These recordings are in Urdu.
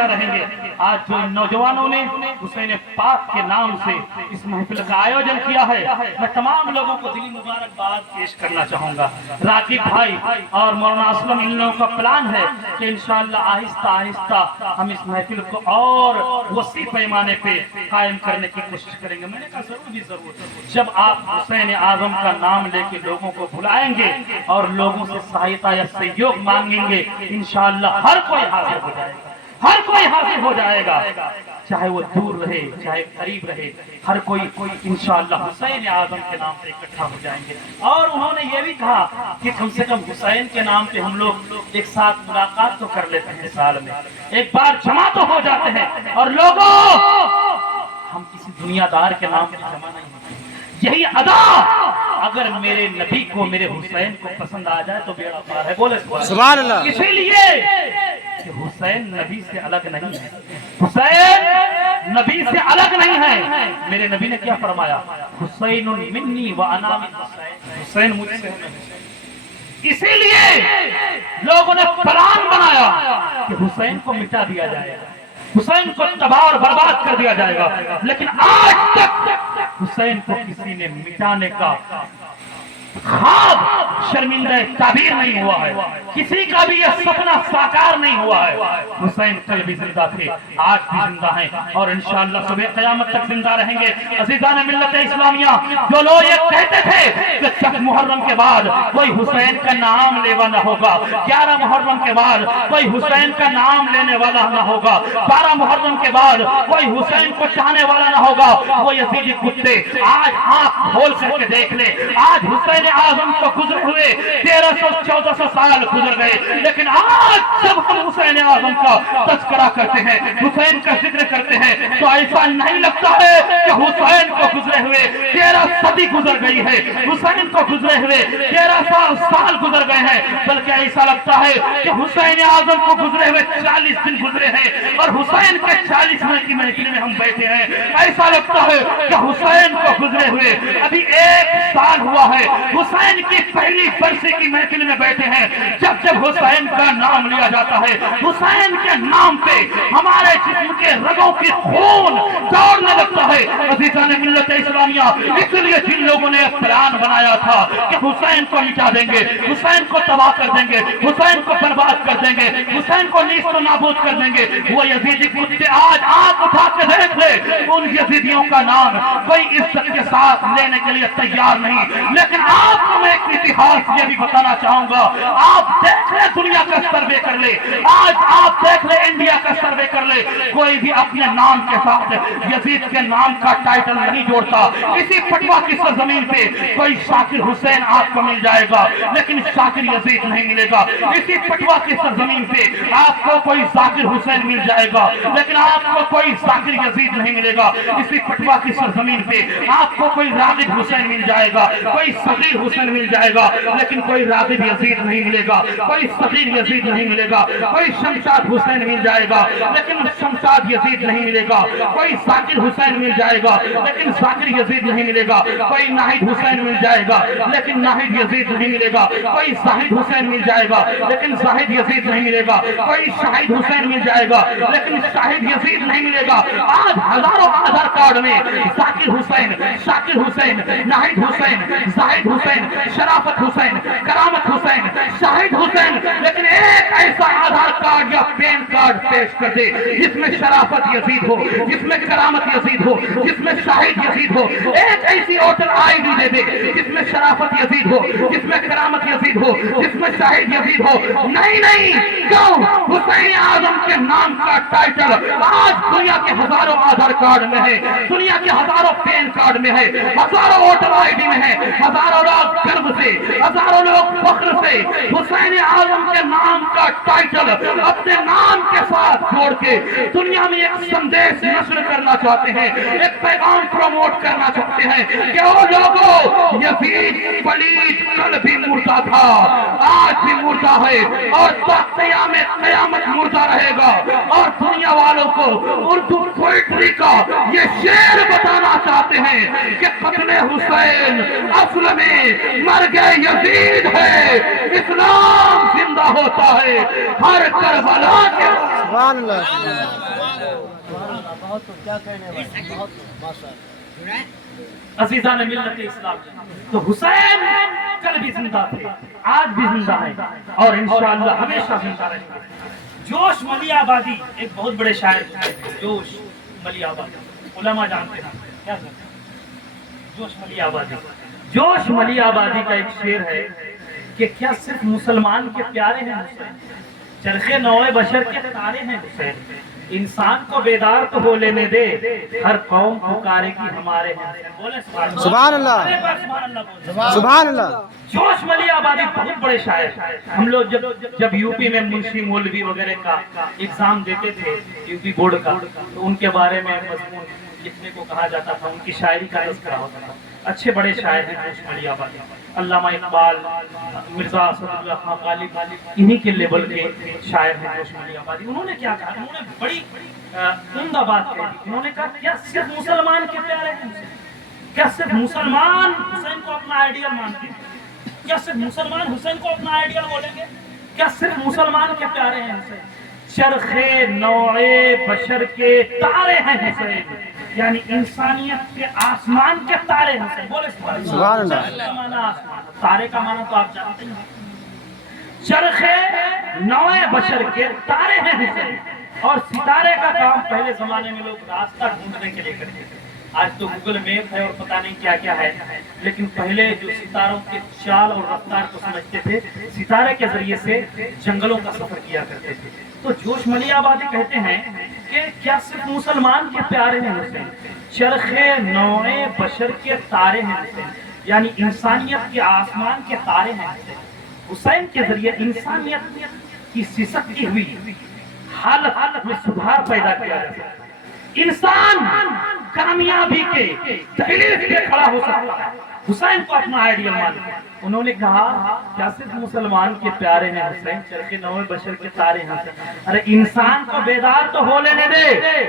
زندہ رہیں گے. آج جو نوجوانوں نے حسین پاک کے نام سے اس محفل کا آیوجن کیا ہے، میں تمام لوگوں کو دلی مبارکباد پیش کرنا چاہوں گا. راقب بھائی اور مولانا اسلم ان لوگوں کا پلان ہے کہ انشاءاللہ آہستہ آہستہ ہم اس محفل کو اور وسیع پیمانے پہ قائم کرنے کی کوشش کریں گے. میں نے کہا ضرور جب آپ حسین اعظم کا نام لے کے لوگوں کو بلائیں گے اور لوگوں سے سہایتا یا سہیوگ مانگیں گے، انشاءاللہ ہر کوئی حاضر ہو جائے گا. ہر کوئی حاضر ہو جائے گا، چاہے وہ دور رہے چاہے قریب رہے، ہر کوئی انشاءاللہ حسین اعظم کے نام پہ اکٹھا ہو جائیں گے. اور انہوں نے یہ بھی کہا کہ کم سے کم حسین کے نام پہ ہم لوگ ایک ساتھ ملاقات تو کر لیتے ہیں، سال میں ایک بار جمع تو ہو جاتے ہیں. اور لوگوں، ہم کسی دنیا دار کے نام پہ جمع نہیں ہوتے. یہی ادا اگر میرے نبی کو، میرے حسین کو پسند آ جائے تو بیڑا پار ہے. بولے سبحان اللہ. اسی لیے کہ حسین نبی سے الگ نہیں ہے، حسین نبی سے الگ نہیں ہے. میرے نبی نے کیا فرمایا؟ حسین منی وانا من حسین، حسین مجھ سے. اسی لیے لوگوں نے پلان بنایا کہ حسین کو مٹا دیا جائے گا، حسین کو تباہ اور برباد کر دیا جائے گا. لیکن آج تک حسین کو کسی نے مٹانے کا خواب شرمندہ تعبیر نہیں ہوا ہے، کسی کا بھی یہ سپنا ساکار نہیں ہوا ہے. حسین کل بھی زندہ تھے، آج بھی زندہ ہیں اور انشاءاللہ صبح قیامت تک زندہ رہیں گے. عزیزان ملت اسلامیہ، جو لوگ یہ کہتے تھے کہ 10 محرم کے بعد کوئی حسین کا نام لیوا نہ ہوگا، 11 محرم کے بعد کوئی حسین کا نام لینے والا نہ ہوگا، 12 محرم کے بعد کوئی حسین کو چاہنے والا نہ ہوگا، وہ یزیدی کتے آج آنکھ کھول کر کے دیکھ لے. آج حسین اعظم کو گزر ہوئے 1300-1400 سال گزر گئے، لیکن آج جب ہم حسین اعظم کا تذکرہ کرتے ہیں، حسین کا ذکر کرتے ہیں، تو ایسا نہیں لگتا ہے کہ حسین کو گزرے ہوئے 13 صدی گزر گئی ہے، حسین کو گزرے ہوئے 1300 سال گزر گئے ہیں، بلکہ ایسا لگتا ہے کہ حسین اعظم کو گزرے ہوئے 40 دن گزرے ہیں اور حسین کے 40 کی محفل میں ہم بیٹھے ہیں. ایسا لگتا ہے کہ حسین کو گزرے ہوئے ابھی 1 سال ہوا ہے. حسین کی پہلی برسی کی محفل میں بیٹھے ہیں. جب جب حسین کا نام لیا جاتا ہے، حسین کے نام پہ ہمارے جسم کے رگوں کی خون دوڑنے لگتا ہے. عزیزان ملت اسلامیہ، اس لیے جن لوگوں نے پلان بنایا تھا کہ حسین کو مٹا دیں گے، حسین کو تباہ کر دیں گے، حسین کو برباد کر دیں گے، حسین کو نیست و نابود کر دیں گے، وہ یزیدی کتے آج آنکھ اٹھا کے دیکھ لے، ان یزیدیوں کا نام کوئی عزت کے ساتھ لینے کے لیے تیار نہیں. لیکن آپ کو میں ایک اتہاس یہ بھی بتانا چاہوں گا، آپ دیکھ لیں دنیا کا سروے کر لے، آج آپ دیکھ لیں انڈیا کا سروے کر لے، کوئی بھی اپنے نام کے ساتھ یزید کے نام کا ٹائٹل نہیں جوڑتا. اسی پٹوا کی سرزمین پہ کوئی شاکر حسین آپ کو مل جائے گا، لیکن شاکر یزید نہیں ملے گا. اسی پٹوا کی سرزمین پہ آپ کو کوئی ذاکر حسین مل جائے گا، لیکن آپ کو کوئی ذاکر یزید نہیں ملے گا. اسی پٹوا کی سرزمین پہ آپ کو کوئی راغب حسین مل جائے گا، کوئی صغیر حسین مل جائے گا، لیکن کوئی راغب یزید نہیں ملے گا، کوئی صغیر یزید نہیں ملے گا. کوئی شمشاد حسین مل جائے گا، لیکن شمشاد یزید نہیں ملے گا. کوئی ذاکر حسین مل جائے گا، لیکن ذاکر یزید نہیں ملے گا. کوئی ناہید حسین مل جائے گا، لیکن ناہید یزید نہیں ملے گا. کوئی زاہد حسین مل جائے گا، لیکن زاہد یزید نہیں ملے گا. کوئی شاہد حسین مل جائے گا، لیکن شاہد یزید نہیں ملے گا. آج ہزاروں آدھار کارڈ میں ذاکر حسین، شاکر حسین، ناہید حسین، زاہد حسین، شرافت حسین، کرامت حسین، شاہد حسین، لیکن ایک ایسا آدھار کارڈ یا پین کارڈ پیش کر دے جس میں شرافت یزید ہو، جس میں کرامت یزید ہو، جس میں شاہد یزید ہو. ایک ایسی ووٹر آئی ڈی دے دے جس میں شرافت یزید ہو، جس میں کرامت یزید ہو، جس میں شاہد یزید ہو. نہیں، کیوں؟ حسین اعظم کے نام کا ٹائٹل آج دنیا کے ہزاروں آدھار کارڈ میں ہے، دنیا کے ہزاروں پین کارڈ میں ہے، ہزاروں ووٹر آئی ڈی میں ہے. ہزاروں لوگ گرو سے، ہزاروں لوگ فخر سے حسین اعظم کے نام کا ٹائٹل اپنے نام کے ساتھ جوڑ کے دنیا میں ایک سندیش نشر کرنا چاہتے ہیں، ایک پیغام پروموٹ کرنا چاہتے ہیں کہ او لوگوں، یزید پلید کل بھی مردہ تھا، آج بھی مردہ ہے اور قیامت مردہ رہے گا. اور دنیا والوں کو اردو پوئٹری کا یہ شعر بتانا چاہتے ہیں کہ قتل حسین اصل میں مرگ یزید ہے، اسلام زندہ ہوتا ہے ہر کربلا کے سبحان اللہ عزیزان ملت اسلام، تو حسین کل بھی زندہ تھے، آج بھی زندہ ہے اور انشاءاللہ ہمیشہ زندہ رہیں گے۔ جوش ملی آبادی ایک بہت بڑے شاعر ہیں، جوش ملی آبادی، علماء جانتے ہیں کیا کہتے ہیں؟ جوش ملی آبادی، جوش ملی آبادی کا ایک شعر ہے کہ کیا صرف مسلمان کے پیارے ہیں حسین، چرخے نوع بشر کے تارے ہیں حسین، انسان کو بیدار تو ہو لینے دے، ہر قوم پکارے گی ہمارے ہیں حسین۔ بولے سبحان اللہ سبحان اللہ۔ جوش ملی آبادی بہت بڑے شاعر، ہم لوگ جب یوپی میں منشی مولوی وغیرہ کا ایگزام دیتے تھے یوپی بورڈ کا، تو ان کے بارے میں مضمون لکھنے کو کہا جاتا تھا، ان کی شاعری کا تذکرہ ہوتا تھا۔ اچھے بڑے شاعر ہیں جوش ملی آبادی، علامہ اقبال، مرزا اسد اللہ خان غالب، انہی کے لیبل کے شاعر ہیں جوش ملی آبادی۔ انہوں نے کیا کہا؟ انہوں نے بڑی عمدہ بات کہی، انہوں نے کہا کیا صرف مسلمان کے پیارے ہیں حسین؟ کیا صرف مسلمان حسین کو اپنا آئیڈیل مانتے ہیں؟ کیا صرف مسلمان حسین کو اپنا آئیڈیل بولیں گے؟ کیا صرف مسلمان کے پیارے ہیں حسین؟ چرخ نوع بشر کے تارے ہیں حسین، یعنی انسانیت کے آسمان کے تارے ہیں حسین۔ بولے سبحان اللہ۔ چرخ کا معنی آسمان، تارے کا معنی تو آپ جانتے ہیں، چرخ نوع بشر کے تارے ہیں حسین۔ اور ستارے کا کام پہلے زمانے میں لوگ راستہ ڈھونڈنے کے لیے کرتے تھے، آج تو گوگل میپ ہے اور پتہ نہیں کیا کیا ہے، لیکن پہلے جو ستاروں کے چال اور رفتار کو سمجھتے تھے، ستارے کے ذریعے سے جنگلوں کا سفر کیا کرتے تھے۔ تو جوش ملی آبادی کہتے ہیں کہ کیا صرف مسلمان کے پیارے ہیں حسین، چرخ نوع بشر کے تارے ہیں حسین، یعنی انسانیت کے آسمان کے تارے ہیں حسین۔ حسین کے ذریعے انسانیت کی سسکتی ہوئی حالت میں سدھار پیدا کیا جا سکتا ہے، انسان کامیابی کے دہلیز پہ کھڑا ہو سکتا ہے۔ حسین کو اپنا آئیڈیل مانتے، انہوں نے کہا کیا صرف مسلمان کے پیارے ہیں حسین، چرخ نوع بشر کے تارے ہیں حسین۔ ارے انسان کو بیدار تو ہو لینے دے،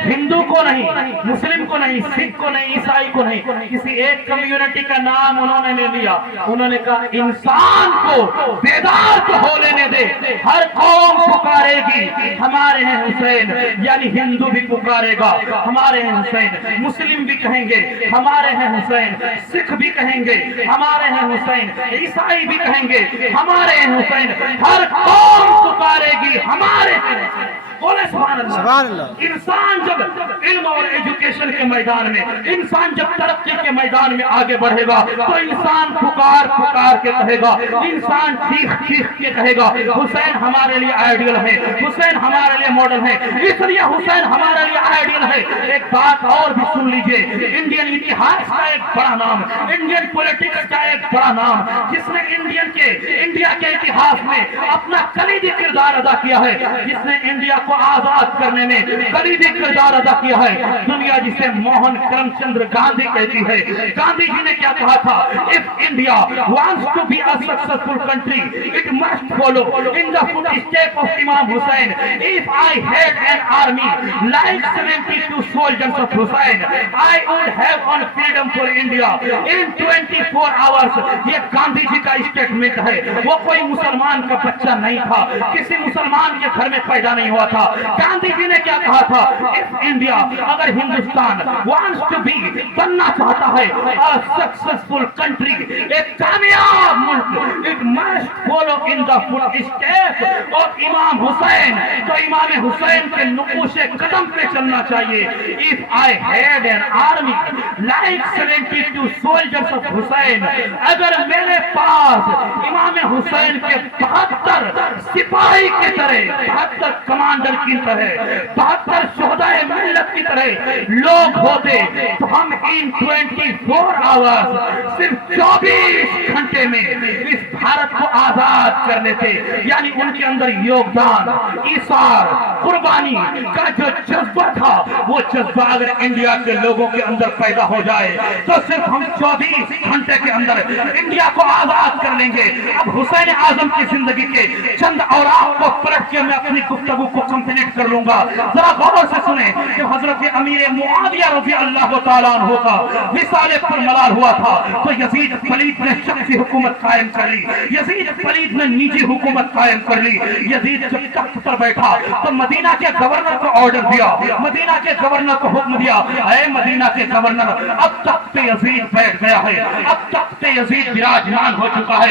ہندو کو نہیں، مسلم کو نہیں، سکھ کو نہیں، عیسائی کو نہیں، کسی ایک کمیونٹی کا نام انہوں نے لے لیا، انہوں نے کہا انسان کو بیدار تو ہو لینے دے، ہر قوم پکارے گی ہمارے ہیں حسین، یعنی ہندو بھی پکارے گا ہمارے ہیں حسین، مسلم بھی کہیں گے ہمارے ہیں حسین، سکھ بھی کہیں گے ہمارے ہیں حسین، عیسائی بھی کہیں گے ہمارے ہیں حسین، ہر قوم پکارے گی ہمارے ہیں حسین۔ بولے سبحان اللہ۔ انسان جب علم اور ایجوکیشن کے میدان میں، انسان جب ترقی کے میدان میں آگے بڑھے گا تو انسان پکار پکار کے کہے گا، انسان چیخ چیخ کے کہے گا حسین ہمارے لیے آئیڈیل ہے، حسین ہمارے لیے ماڈل ہے، اس لیے حسین ہمارے لیے آئیڈیل ہے۔ ایک بات اور بھی سن لیجئے، انڈین اتہاس کا ایک بڑا نام، انڈین پولیٹکس کا ایک بڑا نام، جس نے انڈیا کے اتہاس میں اپنا کلیدی کردار ادا کیا ہے، جس نے انڈیا کو آزاد کرنے میں کلیدی کردار ادا کیا ہے، دنیا جسے موہن کرم چندر گاندھی کہتی ہے۔ گاندھی جی نے کیا کہا تھا؟ if India wants to be a successful country, it must follow in the footsteps of Imam Hussain. If I had an army like 72 soldiers of Hussain, I would have won freedom for India in 24 hours. یہ گاندھی جی کا اسٹیٹمنٹ ہے، وہ کوئی مسلمان کا بچہ نہیں تھا، کسی مسلمان کے گھر میں پیدا نہیں ہوا تھا۔ گاندھی جی نے کیا کہا تھا؟ if India، اگر ہندوستان wants to be، بننا چاہتا ہے a successful country، ایک کامیاب ملک، it must follow in the footsteps of Imam Hussain، تو امام حسین کے نقوش قدم پہ چلنا چاہیے۔ if I had an army like 72 soldiers of Hussain، اگر میرے پاس امام حسین کے 72 سپاہی کی طرح، 72 کمانڈر کی طرح، 72 شہدائے ملت کی طرح لوگ ہوتے تو ہم ان 24 آورز، صرف 24 گھنٹے میں اس بھارت کو آزاد کر لیتے۔ یعنی ان کے اندر یوگدان، ایثار، قربانی کا جو جذبہ تھا وہ جذبہ اگر انڈیا کے لوگوں کے اندر پیدا ہو جائے تو صرف ہم 24 گھنٹے کے اندر انڈیا کو آزاد کر لیں گے۔ اب حسین اعظم کی زندگی کے چند اوراق کو پلٹ کے میں اپنی گفتگو کو کمپلیٹ کر لوں گا۔ ذرا غور سے سنیں کہ حضرت امیر معاویہ رضی اللہ تعالیٰ عنہ کا وصال پر ملال ہوا تھا تو یزید پلید نے شخصی حکومت قائم کر لی، یزید پلید نے نجی حکومت قائم کر لی۔ یزید جب تخت پر بیٹھا تو مدینہ کے گورنر کو آرڈر دیا، مدینہ کے گورنر کو حکم دیا، اے مدینہ کے گورنر اب تخت یزید بیٹھ گیا ہے، اب تخت یزید براجمان ہو چکا ہے۔